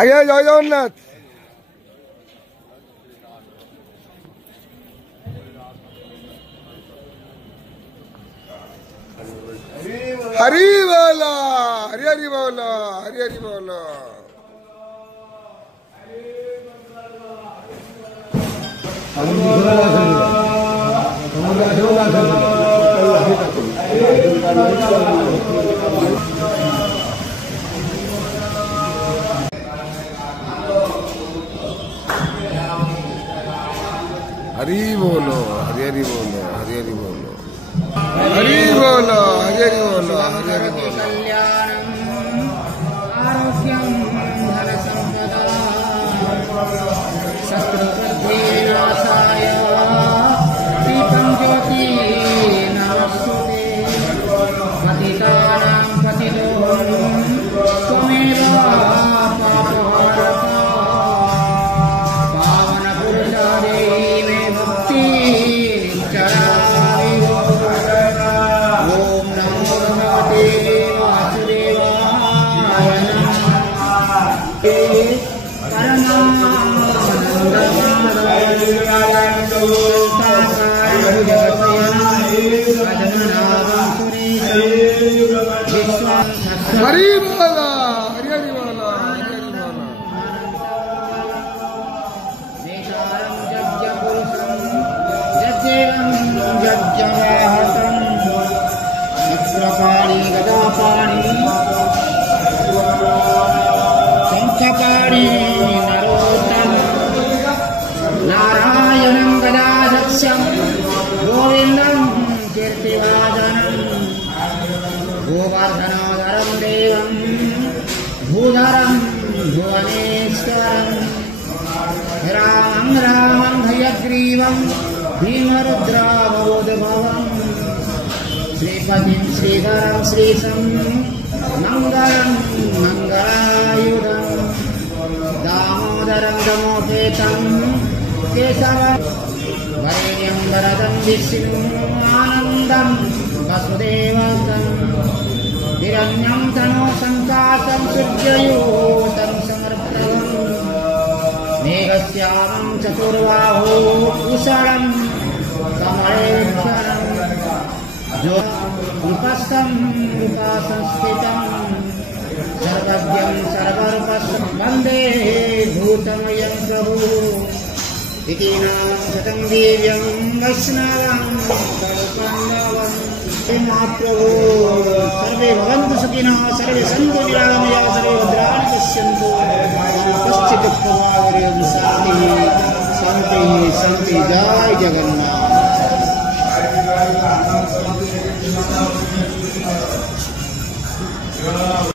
আগে জয় জগন্নাথ। हरी बोलो, हरी हरी बोलो, हरी हरी बोलो। हरी बोलो, हरी हरी बोलो, हरी हरी बोलो, हरी बोलो, हरी हरी बोलो, हरी हरी बोलो। कल्याणं आरोग्यं धन संपदा शस्त्रवृद्धि नाशाय दीपं ज्योति नमस्ते पतितानां पतितो त्वमेव पापहारका पावन पुरुषादे मे भक्ति चरामि ओम नमो भगवते वासुदेवाय हरी बोलो, हरी हरी बोलो, हरी हरी बोलो। नेतारं यज्ञ पुरुषं यज्ञेवं यज्ञवाहतं चक्रपाणि गदापाणि शङ्खपाणि नरोत्तम नारायणं गदाधक्षं गोविन्दं कीर्तिवादनं गोवर्धनोदरं देवं भूधरं भुवनेश्वरं रामं रामं हयग्रीवं भीमरुद्रावोद्भवम् श्रीपतिं श्रीधरं श्रीशं मङ्गलं मङ्गलायुधं दामोदरं दमोपेतं केशवं वरेण्यं वरदं विष्णुम् आनन्दं वसुदेवतं हिरण्यं तनो संकाशं सूर्ययूतं समर्पणम् मेघश्यामं चतुर्बाहो कुशलं कमलेश्वरं उपस्थं उपासंस्थितं सर्वज्ञं सर्वरूपं वन्दे भूतमयं प्रभु इति नाम शतं दिव्यं वैष्णवं कल्पन्दवम् महाप्रभु सर्वे भवन्तु सुखिनः सर्वे सन्तु निरामयाः सर्वे भद्राणि पश्यन्तु कश्चित् दुःखभाग्यं शान्तिः शान्तिः शान्तिः जय जगन्नाथ।